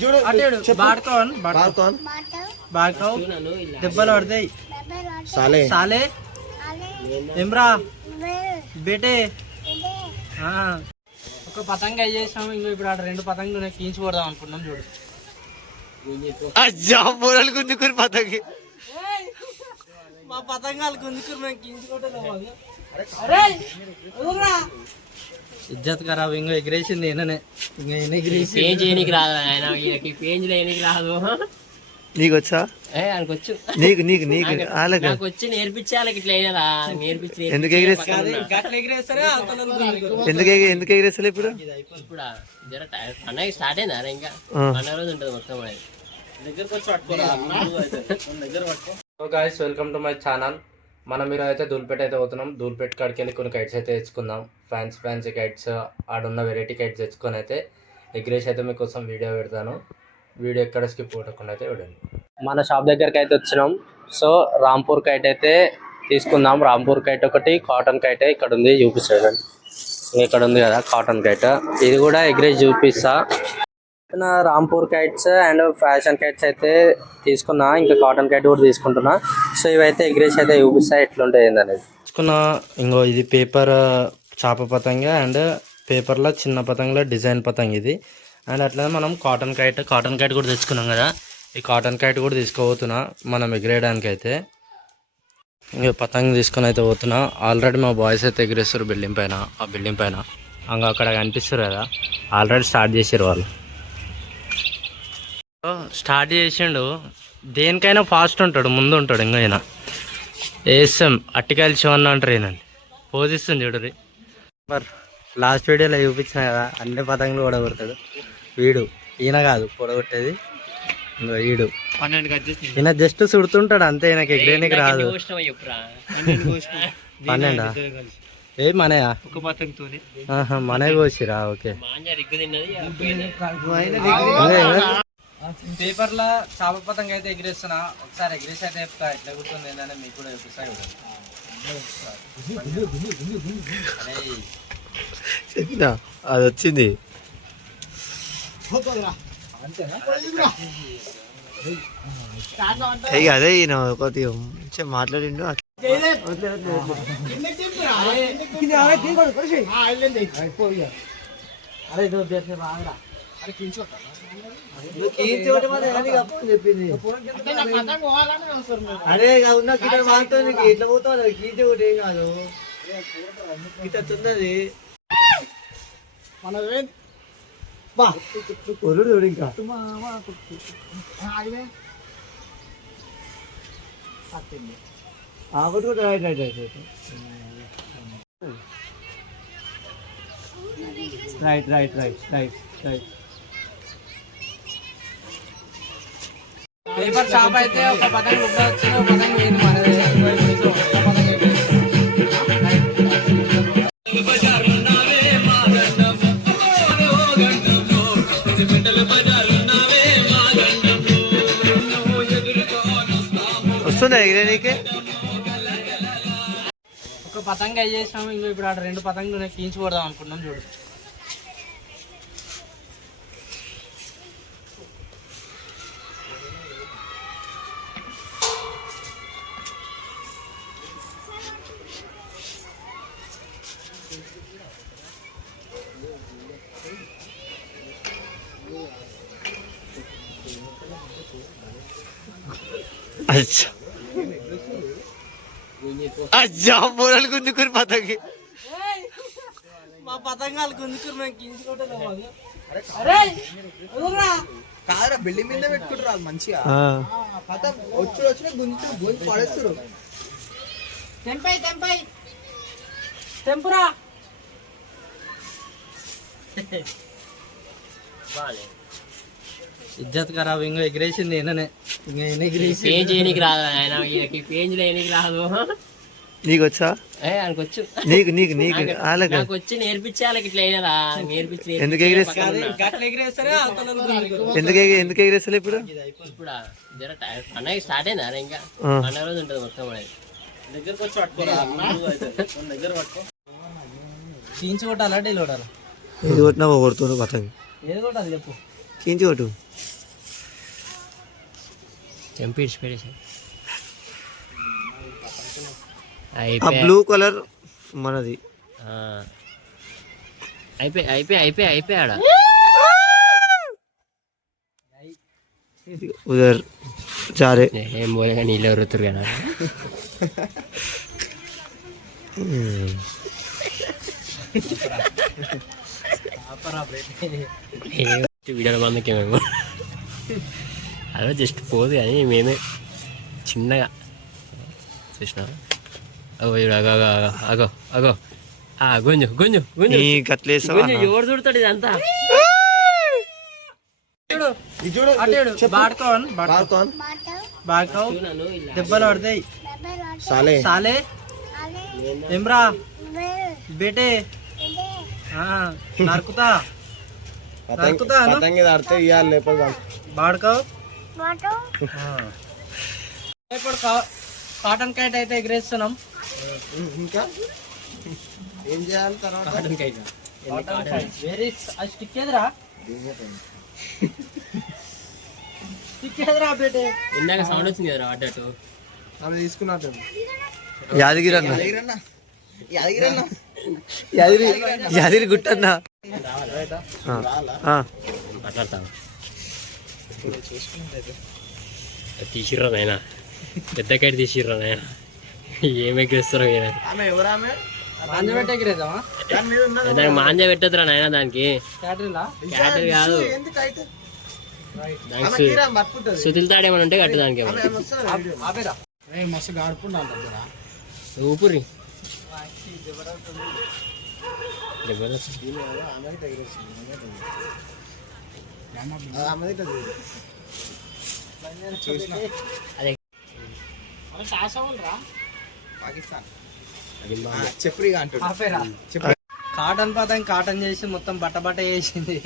చూడు బాడ్కౌన్ దెబ్బలు పడతాయి. సాలే ఎమ్రా బేటే ఒక పతంగ అయ్యేసాము. ఇంకో ఇప్పుడు ఆడ 2 పతంగులు కీంచి కొడదాం అనుకున్నాం. చూడు గుంజుకుని పతంగి మా పతంగాలు గుంజుకుని మేము కీంచుకోవటం. ఇజ్జత్ ఖరాబ్. ఇంకో ఎగిరేసింది ఏననే. రాదు. నీకు వచ్చా? వచ్చు. నీకు నీకు నీకు నాకు వచ్చి నేర్పించాలి. ఇట్లా అయినా నేర్పించి ఎందుకు ఎగిరేస్తారు? ఎందుకు ఎగిరేస్తారు ఇప్పుడు? ఇప్పుడు పండగ స్టార్ట్ అయిందా ఇంకా? పండగ రోజు ఉంటుంది మొత్తం. Guys welcome to my channel. మనం మీరు అయితే దూల్పేట అయితే పోతున్నాం. దూల్పేట కాడికి వెళ్ళి కొన్ని కైట్స్ అయితే తెచ్చుకుందాం. ఫ్యాన్సీ కైట్స్, ఆడున్న వెరైటీ కైట్స్ తెచ్చుకొని అయితే ఎగ్రేస్ అయితే మీకోసం వీడియో పెడతాను. వీడియో ఎక్కడ స్కిప్ కొట్టకుండా అయితే చూడండి. మన షాప్ దగ్గరికి అయితే వచ్చినాం. సో రాంపూర్ కైట్ అయితే తీసుకుందాం. రాంపూర్ కైట్ ఒకటి, కాటన్ కైట్ ఇక్కడ ఉంది చూపిస్తాడు. ఇక్కడ ఉంది కదా కాటన్ కైట్. ఇది కూడా ఎగ్రేస్ చూపిస్తా. Rampur kites and fashion kites అయితే తీసుకున్నా. ఇంకా కాటన్ కైట్ కూడా తీసుకుంటున్నా. సో ఇవైతే ఎగ్రేస్ అయితే చూపిస్తా ఎట్లుంటాయి ఏందనేది తీసుకున్నా. ఇంకో ఇది పేపర్ చాప పతంగ అండ్ పేపర్లో చిన్న పతంగలో డిజైన్ పతంగ ఇది. అండ్ అట్లా మనం కాటన్ కైట్ కూడా తెచ్చుకున్నాం కదా. ఈ కాటన్ కైట్ కూడా తీసుకోబోతున్నా మనం ఎగిరేయడానికి అయితే. ఇంకా పతంగ తీసుకొని అయితే పోతున్నా. ఆల్రెడీ మా బాయ్స్ అయితే ఎగిరేస్తారు బిల్డింగ్ పైన. ఆ బిల్డింగ్ పైన ఇంకా అక్కడ కనిపిస్తారు కదా, ఆల్రెడీ స్టార్ట్ చేసారు వాళ్ళు. స్టార్ట్ చేసిండు. దేనికైనా ఫాస్ట్ ఉంటాడు, ముందు ఉంటాడు. ఇంకా అయినా వేస్తాం అట్టికాయలు శివన్న అంటారు. ఏనండి పోజిస్తుంది చూడరి. మరి లాస్ట్ వీడియోలో చూపించిన కదా, అన్ని పతంగులు పొడగొడతాడు వీడు. ఈయన కాదు పొడగొట్టేది, వీడు. ఈయన జస్ట్ సుడుతుంటాడు అంతే. ఈయనకి ఎగ్రేనికి రాదు. 12 ఏ మనయా? మనే కోసిరా? ఓకే. పేపర్లో చేప పతంగ అయితే ఎగిరేస్తున్నా. ఒకసారి ఎగిరేసి అయితే చెప్తా ఎట్లా గుర్తుంది ఏంటనే మీకు కూడా చూపిస్తా. చెప్పినా అది వచ్చింది. అదే ఈయన కొద్దిగా మంచిగా మాట్లాడిండు. అరే ఉన్న గిట మాతో ఎట్లా పోతావు? కీంచి ఒకటి ఏం కాదు, గిట తున్నది చూడు ఇంకా. Right right right right right right right right. Paper shop అయితే ఒక పతంగ వచ్చింది. ఒక పతంగ ఏంటి మనది. వస్తుందా ఎగిరేనికి? ఒక పతంగ అయ్యేసాము. ఇంకో ఇప్పుడు ఆడ 2 పతంగులు కీంచి కొడదాం అనుకున్నాం. చూడు గుంజుకుని పతంగి. మా పతంగాలు గుంజుకుని మేము కీంచుకోవటం. కాదురా బిల్డింగ్ మీద పెట్టుకుంటారు మంచిగా. వచ్చిన గుంజు పడేస్తారు. తెంపురా ఇజ్జత్ ఖరాబ్. ఇంకో ఎగిరేసింది ఏననే. రాదు. నీకు వచ్చా? వచ్చు. నీకు నీకు నీకు నాకు వచ్చి నేర్పించాలి. ఇట్లా అయినా నేర్పించి ఎందుకు ఎగిరేస్తారు? ఎందుకు ఎగిరేస్తారు ఇప్పుడు? ఇప్పుడు పండగ స్టార్ట్ అయిందా ఇంకా? పండగ రోజు ఉంటుంది మొత్తం. కీంచి కొట్టాలా డీల్ కొట్టాలా? ఏది కొట్టినా కొడుతుంది పతంగి. ఏది కొట్టాలి చెప్పు. కించి కొట్టు. చెంపి ఇడిచిపెట్టేసి ఆ బ్లూ కలర్ మనది. అయిపోయాడా ఉదర్ చారే ఏం పోలేగా నీళ్ళు ఎవరుతురు కదా వీడియోల మందికి మేము అదే జస్ట్ పోదు కానీ మేమే చిన్నగా చూసినా అగో అగో అగో అగో గుంజు గుంజు గుంజు గట్లేసా గుంజు ఎవరు చూడతాడు ఇదంతా దెబ్బలు పడతాయి. సాలే సాలే ఏమ్రా బేటే నరుకుతా ఆడితే ఇవ్వాలి లేకపోతే బాడుకో. ఇప్పుడు కాటన్ కైట్ అయితే ఎగరేస్తున్నాం. ఇంకా ఏం చేయాలి తర్వాత? కాటన్ కైట్ వేరే స్టిక్ ఏదిరా ఇందాక సౌండ్ వచ్చింది కదా అడ్డట్టు అవి తీసుకున్నట్టు. యాదగిరి అన్న యాదగిరి గుట్టన్న మాట్లాడతాను తీసిర్రా నాయన పెద్ద కైట్ తీసిర్రా నాయన ఏం ఎగిరిస్తారో ఆమె ఎవరామె దానికి మాంజ పెట్టదురా నాయన దానికి క్యాటర్ కాదు దానికి సుతిల్ తాడేమని ఉంటే కట్టు దానికి మస్తు గాడుపుండా ఊపురి అదే పాకిస్తాన్ చెప్పిగా అంటాడు. కాటన్ పాతం కాటన్ చేసి మొత్తం బట్ట చేసింది.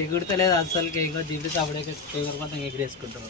ఎగుడతలేదు అసలుకి. ఇంకో దింపి అప్పుడే పేపర్ పాతం ఎగిరేసుకుంటాం.